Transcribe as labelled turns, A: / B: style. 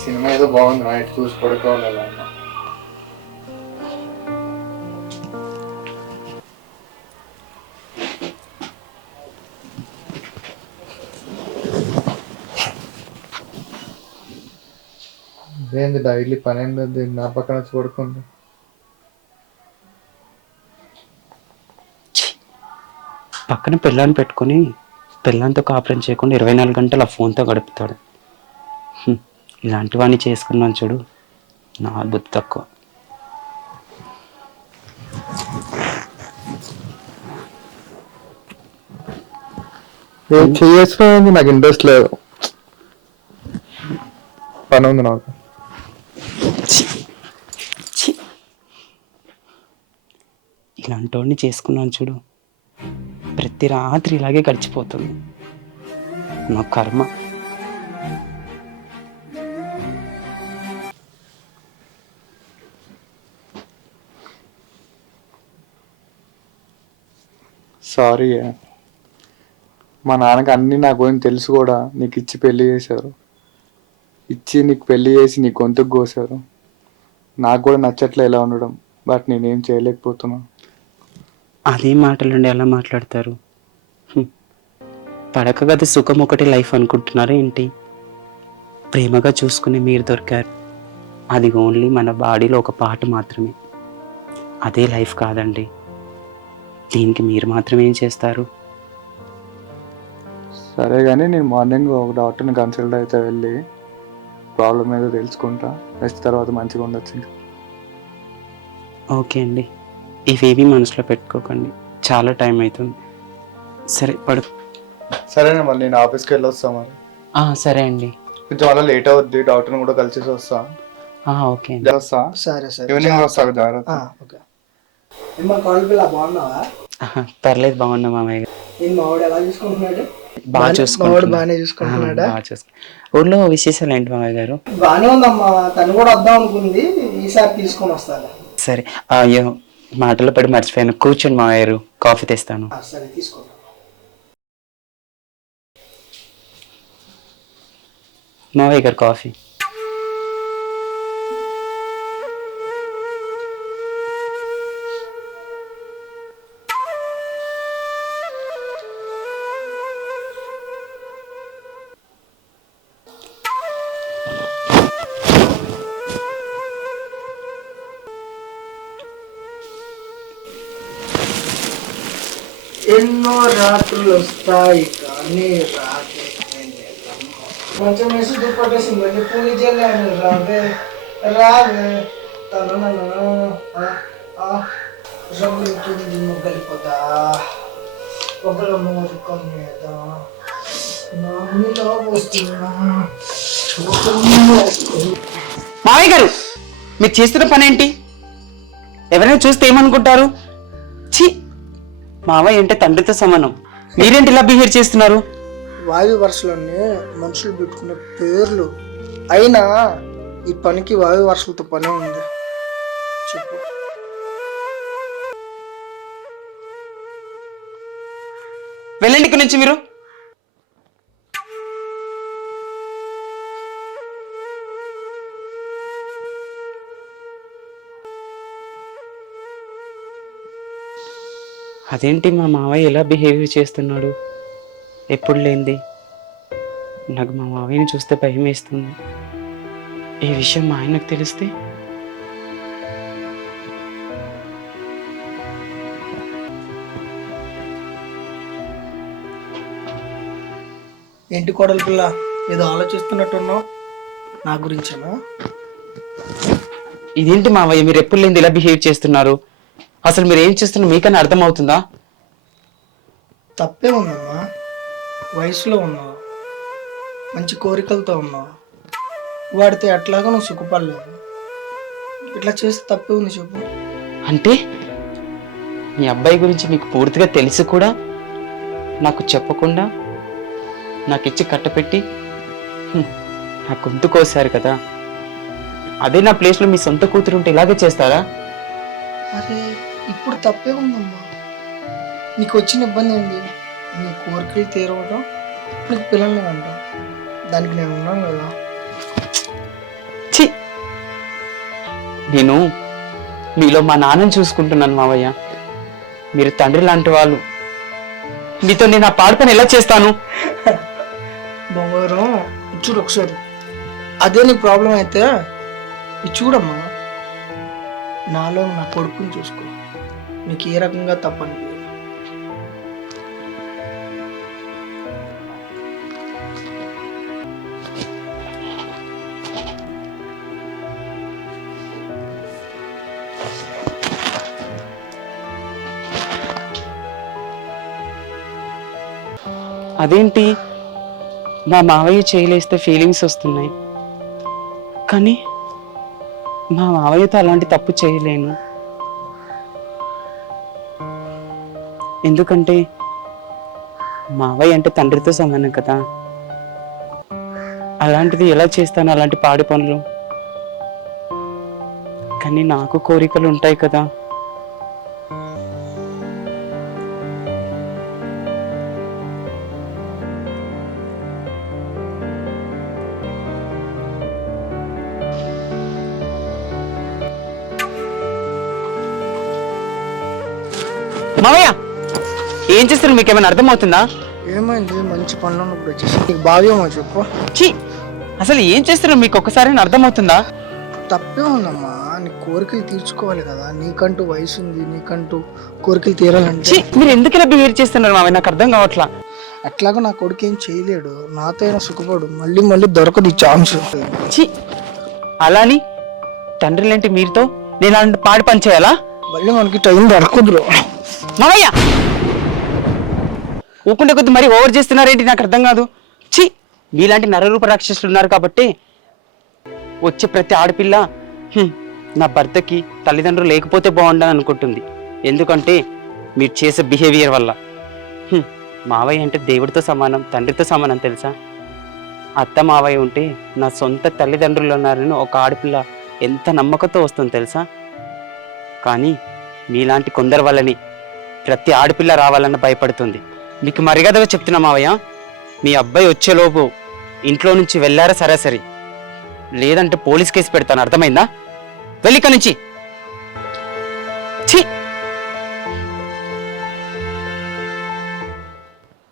A: Cinema ఏదో బాగుంది night చూసి పడుకోవాలి. ఏంది డైలీ పని ఏంది నా పక్కన వచ్చి పడుకుంది.
B: పక్కన పిల్లని పెట్టుకొని పిల్లంతో కాపురం చేయకుండా ఇరవై నాలుగు గంటలు ఆ ఫోన్తో గడుపుతాడు. హ్మ్. ఇలాంటి వాడిని చేసుకున్నాను చూడు. నా బుద్ధి తక్కువ.
A: చేయాల్సిన నాకు ఇంట్రెస్ట్ లేదు. పని ఉంది నాకు.
B: ఇలాంటి వాడిని చేసుకున్నాను చూడు. ప్రతి రాత్రి ఇలాగే గడిచిపోతుంది. నా కర్మ.
A: సారీ మా నాన్నకి అన్ని నా గురించి తెలుసు కూడా నీకు ఇచ్చి పెళ్ళి చేశారు. ఇచ్చి నీకు పెళ్ళి చేసి నీ గొంతుకు కోసారు నాకు కూడా నచ్చట్లే ఎలా ఉండడం బట్ నేనేం చేయలేకపోతున్నా.
B: అదే మాటలుండి ఎలా మాట్లాడతారు. పడక గది సుఖం ఒకటి లైఫ్ అనుకుంటున్నారా ఏంటి? ప్రేమగా చూసుకుని మీరు దొరికారు. అది ఓన్లీ మన బాడీలో ఒక పార్ట్ మాత్రమే. అదే లైఫ్ కాదండి. దీనికి మీరు మాత్రం ఏం చేస్తారు?
A: సరే కానీ నేను మార్నింగ్ ఒక డాక్టర్ని కన్సల్ట్ అయితే వెళ్ళి ప్రాబ్లం ఏదో తెలుసుకుంటా. నెక్స్ట్ తర్వాత మంచిగా ఉండొచ్చు.
B: ఓకే అండి. ఇవేవి మనసులో పెట్టుకోకండి. చాలా టైం అవుతుంది సరే పడు.
A: సరేనా మళ్ళీ నేను ఆఫీస్కి వెళ్ళి వస్తా మరి.
B: ఆ, సరే అండి.
A: కొంచెం అలా లేట్ అవుద్ది డాక్టర్ని కూడా కలిసి వస్తా.
B: ఆ, ఓకే అండి.
A: వస్తా?
C: సరే సరే.
A: ఈవినింగ్ వస్తా జాగ్రత్త.
C: ఆ, ఓకే. ఏమ్మా కాల్ పిల్ల బాగున్నావా?
B: పర్లేదు బాగున్నా మామయ్య గారు.
C: నేను మావాడు ఎలా చూసుకుంటున్నాడు?
B: బాగా చూసుకుంటున్నా.
C: బాగానే చూసుకుంటున్నాడా?
B: బాగా చూసుకు విశేషాలు ఏంటి మామయ్య గారు?
C: బాగానే ఉందమ్మా. తను కూడా వద్దాం అనుకుంది. ఈసారి తీసుకొని వస్తాను
B: సరే. ఆ, అయ్యో మాటలో పడి మర్చిపోయాను. కూర్చోండి మామయ్య గారు. కాఫీ తెస్తాను.
C: సరే తీసుకో.
B: మావయ్య గారు కాఫీ.
C: ఎన్నో రాత్రులు వస్తాయి కానీ రాత్రి కొంచెం వేసి దుప్పట్టేసి అండి పూలి చెల్లాను రావే. రావే తన రంగులుతుంది మొగ్గలిపోతా. ఒకళ్ళ మోరుకం మీద నామిలో వస్తున్నా.
B: మావయ్య గారు మీరు చేస్తున్న పని ఏంటి ఎవరైనా చూస్తే ఏమనుకుంటారు? ఛీ! మావయ్య అంటే తండ్రితో సమానం? మీరేంటి ఇలా బిహేవ్ చేస్తున్నారు?
C: వాయు వరుసలోనే మనుషులు పెట్టుకునే పేర్లు. అయినా ఈ పనికి వాయు వరుసలతో పనే ఉంది. చెప్పు.
B: వెళ్ళండి ఇక్కడి నుంచి మీరు. అదేంటి మా మావయ్య ఎలా బిహేవ్ చేస్తున్నాడు? ఎప్పుడు లేంది నాకు మా మావయ్యని చూస్తే భయం వేస్తుంది. ఈ విషయం మా ఆయనకు తెలిస్తే?
C: ఏంటి కోడలి పిల్ల? ఏదో ఆలోచిస్తున్నట్టున్నావు? నా గురించేనా?
B: ఇదేంటి మావయ్య? మీరు ఎప్పుడు లేని ఇలా బిహేవ్ చేస్తున్నారు? అసలు మీరు ఏం చేస్తున్నారు మీకన్నా అర్థమవుతుందా?
C: తప్పే ఉందమ్మా. వయసులో ఉన్నావు. మంచి కోరికలతో ఉన్నావు. వాడితే ఎట్లాగో నువ్వు సుఖపడలేవు ఇట్లా చేస్తే తప్పే ఉంది చెప్పు.
B: అంటే? మీ అబ్బాయి గురించి మీకు పూర్తిగా తెలిసి కూడా? నాకు చెప్పకుండా? నాకు ఇచ్చి కట్టపెట్టి నా గొంతు కోసారు కదా. అదే నా ప్లేస్లో మీ సొంత కూతురు ఉంటే ఇలాగే చేస్తారా?
C: అరే ఇప్పుడు తప్పే ఉందమ్మా. నీకు వచ్చిన ఇబ్బంది ఏంది నీ కోరికలు తీరవటం నీకు పిల్లల్ని అంటాం దానికి నేను ఉన్నాను కదా.
B: నేను మీలో మా నాన్నని చూసుకుంటున్నాను మావయ్య. మీరు తండ్రి లాంటి వాళ్ళు. మీతో నేను ఆ పాడు పని ఎలా చేస్తాను?
C: బంగారం చూడు ఒకసారి. అదే నీ ప్రాబ్లం అయితే చూడమ్మా. నాలో నా కొడుకుని చూసుకో. మీకు ఏ రకంగా తప్పని
B: అదేంటి? మా మావయ్య చేయలేస్తే ఫీలింగ్స్ వస్తున్నాయి. కానీ మా మావయ్యతో అలాంటి తప్పు చేయలేను. ఎందుకంటే మావయ్య అంటే తండ్రితో సమానం కదా. అలాంటిది ఎలా చేస్తాను అలాంటి పాడి పనులు? కానీ నాకు కోరికలు ఉంటాయి కదా. మావయ్య! ఏం చేస్తారు? మీకు ఏమైనా అర్థమవుతుందా?
C: ఏమైంది? మంచి పనులు ఉన్నప్పుడు వచ్చేసి. నీకు భావ్యమో చెప్పు.
B: ఛీ! అసలు ఏం చేస్తారు? మీకు ఒక్కసారి అర్థమవుతుందా?
C: తప్పే ఉందమ్మా. నీ కోరికలు తీర్చుకోవాలి కదా. నీకంటూ వయసు ఉంది నీకంటూ కోరికలు తీరాలంటే.
B: ఛీ! మీరు ఎందుకు ఇలా బిహేవ్ చేస్తున్నారు మావయ్య? నాకు అర్థం కావట్లా.
C: అట్లాగా నా కొడుకు ఏం చేయలేడు. నాతో అయినా సుఖపడు. మళ్ళీ మళ్ళీ దొరకదు ఈ ఛాన్స్.
B: ఛీ! అలాని? తండ్రి లాంటి మీరుతో నేను అలాంటి పాడి పని చేయాలా?
C: మళ్ళీ మనకి టైం దొరకదు
B: మావయ్య! ఊకుండే కొద్ది మరి ఓవర్ చేస్తున్నారేంటి? నాకు అర్థం కాదు. ఛీ! మీలాంటి నరరూప రాక్షసులు ఉన్నారు కాబట్టి వచ్చే ప్రతి ఆడపిల్ల నా భర్తకి తల్లిదండ్రులు లేకపోతే బాగుండాలని అనుకుంటుంది. ఎందుకంటే మీరు చేసే బిహేవియర్ వల్ల. మావయ్య అంటే దేవుడితో సమానం తండ్రితో సమానం తెలుసా? అత్త మావయ్య ఉంటే నా సొంత తల్లిదండ్రులు ఉన్నారని ఒక ఆడపిల్ల ఎంత నమ్మకంతో వస్తుంది తెలుసా? కానీ మీలాంటి కొందరు వల్లని ప్రతి ఆడపిల్ల రావాలన్న భయపడుతుంది. మీకు మర్యాదగా చెప్తున్నా మావయ్య మీ అబ్బాయి వచ్చేలోపు ఇంట్లో నుంచి వెళ్ళారా సరే సరే లేదంటే పోలీస్ కేసు పెడతాను అర్థమైందా? వెళ్ళిక నుంచి.